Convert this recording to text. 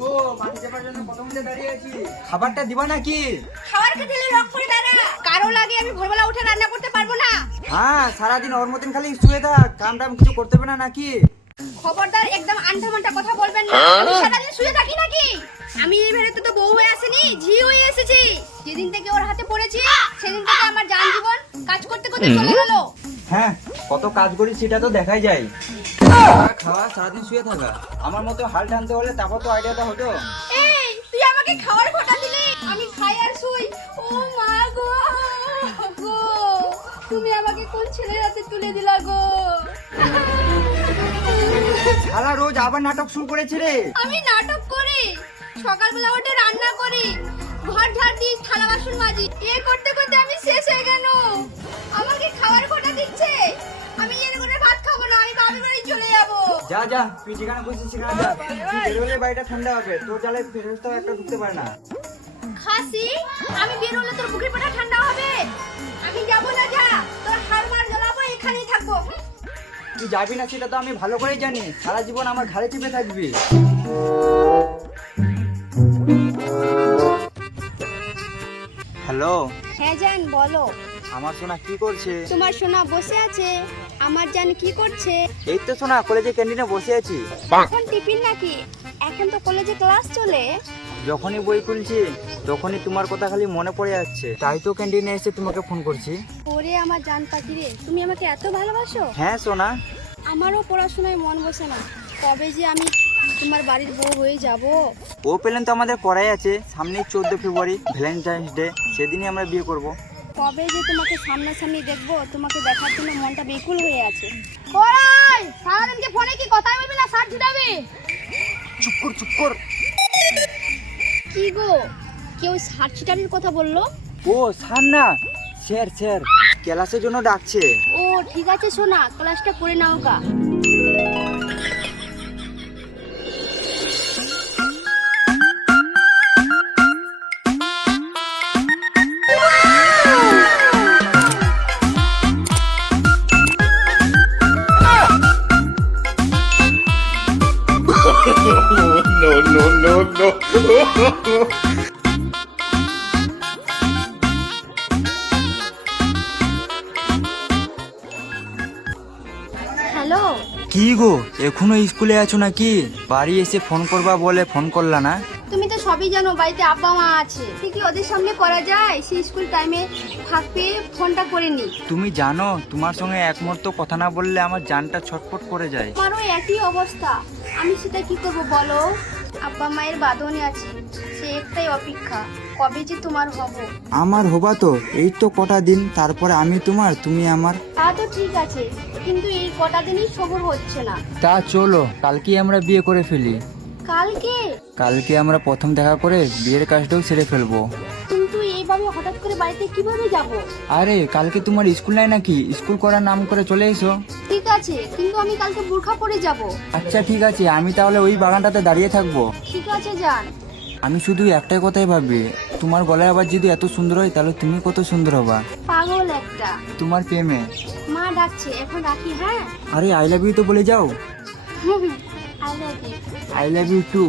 গো, মাটি চাপার জন্য কত মিনিট দাঁড়িয়ে আছি। খাবারটা দিবা নাকি? খাবার খেতে রক করে দাঁড়া। কারো লাগে আমি ভোরবেলা উঠে রান্না করতে পারবো না। হ্যাঁ, সারাদিন ওর মতন খালি শুয়ে থাক, কাম টাম কিছু করতে হবে না নাকি? খবরদার একদম আন্ধামান্টা কথা বলবেন না। আমি সারাদিন শুয়ে থাকি নাকি? আমি এই বাড়িতে তো বউ হয়ে আসিনি, ঝি হয়ে এসেছি। যেদিন থেকে ওর হাতে পড়েছি সেদিন থেকে আমার জান জীবন কাজ করতে করতে চলে গেল। হ্যাঁ, কত কাজ করি সেটা তো দেখাই যায়। খাওয়া সারাদিন শুয়ে থাকা, আমার মতো হাল টানতে হলে তারপর তো আইডিয়াটা হতো। এই তুই আমাকে খাওয়ার খোটা দিলি, আমি খাই আর শুই। ও মা গো, গো তুমি আমাকে কোন ছেলের হাতে তুলে দিলা গো? শালা রোজ আবার নাটক শুরু করেছে রে। আমি নাটক করি, সকালবেলা উঠে রান্না করি, ঘর ঝাড় দিই, থালা বাসন মাজি। এ করতে করতে আমি শেষ হয়ে গেল। আমাকে খাবার খোটা দিচ্ছে। আমি এর করে ভাত খাবো না, আমি বাবার বাড়ি চলে যাবো। যা যা, তুই যেখানে বসেছিস সেখানে যা। তুই বেরোলে বাড়িটা ঠান্ডা হবে, তোর জালে ফেরতটাও একটা ঢুকতে পারে না। খাসি, আমি বের হলে তোর বুকের পাটা ঠান্ডা হবে। আমি যাবো না, যা, তোর হাড় মার জ্বালাবো, এখানেই থাকবো। তুই যাবি না সেটা তো আমি ভালো করেই জানি, সারা জীবন আমার ঘাড়ে চেপে থাকবি। হ্যালো, হ্যাঁ জান বলো। আমার সোনা কি করছে? তোমার সোনা বসে আছে। আমার জান কি করছে? এই তো সোনা, কলেজে ক্যান্টিনে বসে আছি। এখন টিফিন নাকি? এখন তো কলেজে ক্লাস চলে। যখনই বই খুলছি তখনই তোমার কথা খালি মনে পড়ে যাচ্ছে, তাই তো ক্যান্টিনে এসে তোমাকে ফোন করছি। ওরে আমার জান পাখি রে, তুমি আমাকে এত ভালোবাসো? হ্যাঁ সোনা। আমারও পড়াশোনায় মন বসে না। কবে যে আমি তোমার বাড়ির বউ হয়ে যাব? ও প্ল্যান তো আমাদের করাই আছে, সামনে 14 ফেব্রুয়ারি ভ্যালেন্টাইন্স ডে, সেদিনই আমরা বিয়ে করব। কবে যে তোমাকে সামনাসামনি দেখবো, তোমাকে দেখার জন্য মনটা বেকুল হয়ে আছে। ওরাই সারাদিন যে ফোনে কি কথাই বলবি না, সার ছিটাবি? চুপ কর চুপ কর। কি গো, কেউ সার ছিটাবির কথা বললো? ও স্যার না, স্যার স্যার ক্লাসের জন্য ডাকছে। ও ঠিক আছে সোনা, ক্লাসটা করে নাও গা। No, no, no, no. Hello, কি গো, এখনো স্কুলে আছো নাকি? বাড়ি এসে ফোন করবা বলে ফোন করলা না? তুমি তো সবই জানো, বাড়িতে আব্বা মা আছে। ঠিকই ওদের সামনে করা যায়, সেই স্কুল টাইমে থাকতে ফোনটা করে নি। তুমি জানো, তোমার সঙ্গে এক মুহূর্ত কথা না বললে আমার জানটা ছটফট করে যায়। আমারও একই অবস্থা। আমি সেটা কি করব বলো? আব্বা মায়ের বাঁধনে আছি, সে একটাই অপেক্ষা, কবে যে তোমার হব। আমার হবা তো, এই তো কটা দিন, তারপরে আমি তোমার, তুমি আমার। তা তো ঠিক আছে, কিন্তু এই কটা দিনই সবর হচ্ছে না। তা চলো কালকে আমরা বিয়ে করে ফেলি। কালকে? কালকে আমরা প্রথম দেখা করে বিয়ের কাজটাও সেরে ফেলবো। কিন্তু এইভাবে হঠাৎ করে বাড়িতে কিভাবে যাব? আরে কালকে তোমার স্কুল নাই নাকি? স্কুল করার নাম করে চলে এসো। ঠিক আছে, কিন্তু আমি কালকে বোরখা পরে যাব। আচ্ছা ঠিক আছে, আমি তাহলে ওই বাগানটাতে দাঁড়িয়ে থাকবো। ঠিক আছে যান। আমি শুধু একটাই কথাই ভাবি, তোমার গলায় আবার যদি এত সুন্দর হয় তাহলে তুমি কত সুন্দর হবা। পাগল একটা। তোমার প্রেমে। মা ডাকছে, এখন রাখি। হ্যাঁ, আরে আই লাভ ইউ তো বলে যাও। I love you. I love you two.